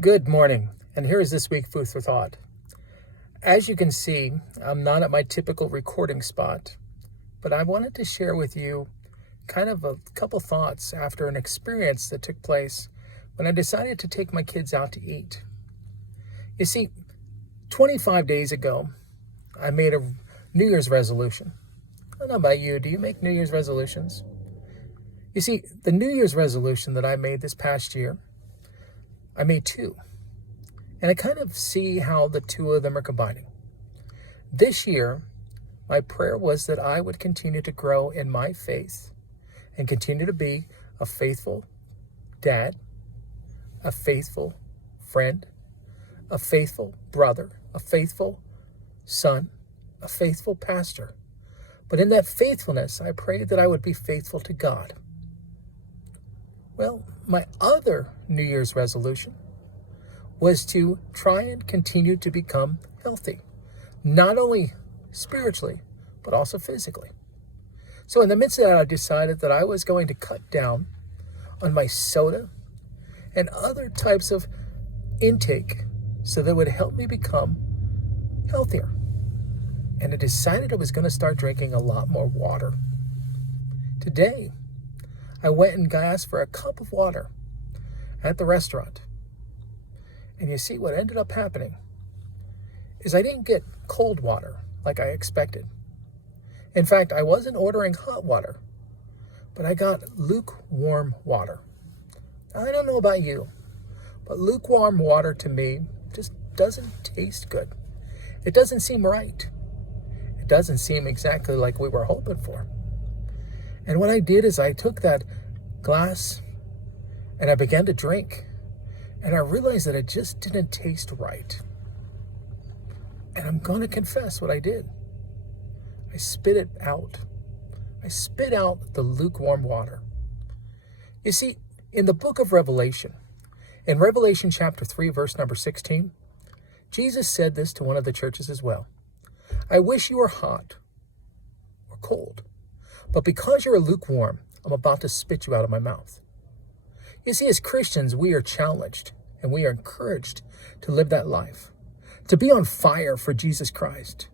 Good morning, and here is this week's food for thought. As you can see, I'm not at my typical recording spot, but I wanted to share with you kind of a couple thoughts after an experience that took place when I decided to take my kids out to eat. You see, 25 days ago, I made a New Year's resolution. I don't know about you, do you make New Year's resolutions? You see, the New Year's resolution that I made this past year, I made two. And I kind of see how the two of them are combining. This year, my prayer was that I would continue to grow in my faith and continue to be a faithful dad, a faithful friend, a faithful brother, a faithful son, a faithful pastor. But in that faithfulness, I prayed that I would be faithful to God. Well, my other New Year's resolution was to try and continue to become healthy, not only spiritually, but also physically. So in the midst of that, I decided that I was going to cut down on my soda and other types of intake so that it would help me become healthier. And I decided I was going to start drinking a lot more water. Today, I went and asked for a cup of water at the restaurant. And you see, what ended up happening is I didn't get cold water like I expected. In fact, I wasn't ordering hot water, but I got lukewarm water. Now, I don't know about you, but lukewarm water to me just doesn't taste good. It doesn't seem right. It doesn't seem exactly like we were hoping for. And what I did is I took that glass and I began to drink. And I realized that it just didn't taste right. And I'm going to confess what I did. I spit it out. I spit out the lukewarm water. You see, in the book of Revelation, in Revelation chapter 3, verse number 16, Jesus said this to one of the churches as well. I wish you were hot or cold, but because you're lukewarm, I'm about to spit you out of my mouth. You see, as Christians, we are challenged and we are encouraged to live that life, to be on fire for Jesus Christ,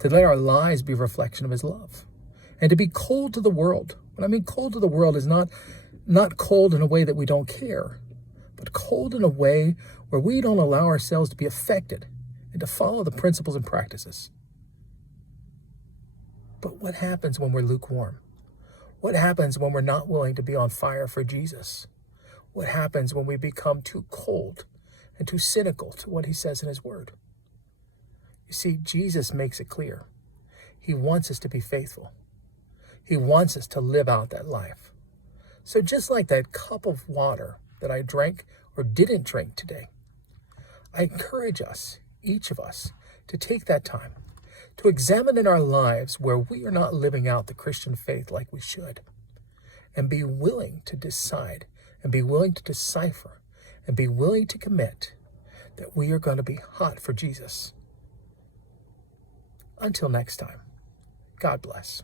to let our lives be a reflection of his love, and to be cold to the world. When I mean cold to the world is not cold in a way that we don't care, but cold in a way where we don't allow ourselves to be affected and to follow the principles and practices. But what happens when we're lukewarm? What happens when we're not willing to be on fire for Jesus? What happens when we become too cold and too cynical to what he says in his word? You see, Jesus makes it clear. He wants us to be faithful. He wants us to live out that life. So just like that cup of water that I drank or didn't drink today, I encourage us, each of us, to take that time to examine in our lives where we are not living out the Christian faith like we should, and be willing to decide and be willing to decipher and be willing to commit that we are going to be hot for Jesus. Until next time, God bless.